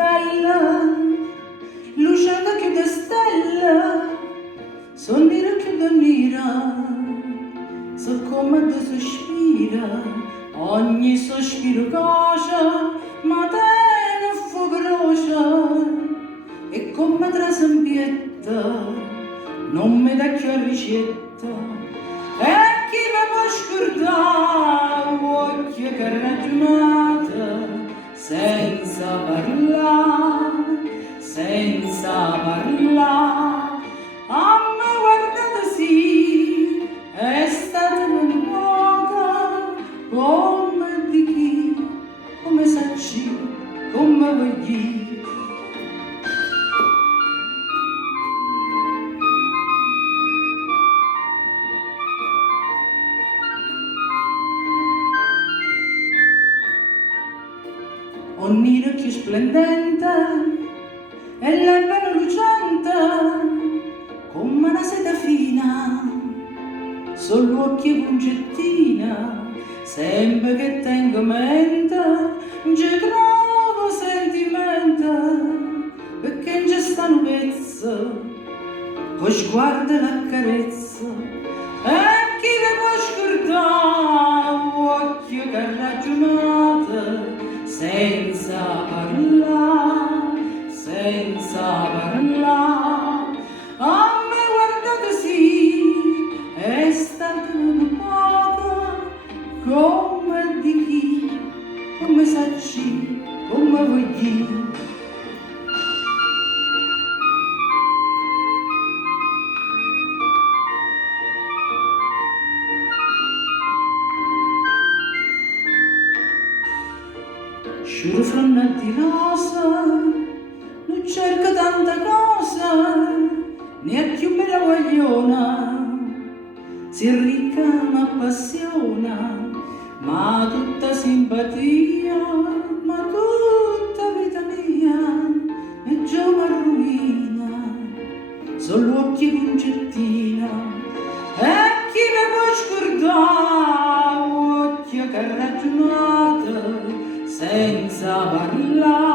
bella, lucente più di stella, son nera più di nera, so come ti sospira, ogni sospiro cacia, ma te ne fuoco rocia, e come tra sempietta, non mi dà più ricetta, e chi mi può scordare, occhio che ragionata, senza parlare, a me guardate sì, è stata lontana, come di chi, come sacci, come voglio. Ogni occhio splendente e l'albero lucente come una seta fina sull'occhio concettina, sempre che tengo mente ci trovo sentimento, perché in c'è un pezzo con sguardo e la carezza, e chi mi può scordare occhio che ha ragionato senza parlare, a me guardate sì, è stata lontana, come di chi, come sacci, come voglio. Sciuro fronna di rosa, non cerco tanta cosa, ne è più bella guagliona, si ricca ma appassiona, ma tutta simpatia, ma tutta vita mia, è già una rovina, sull'occhio concettina, e chi mi può scordare, occhio che ha ragionato, senza parlare.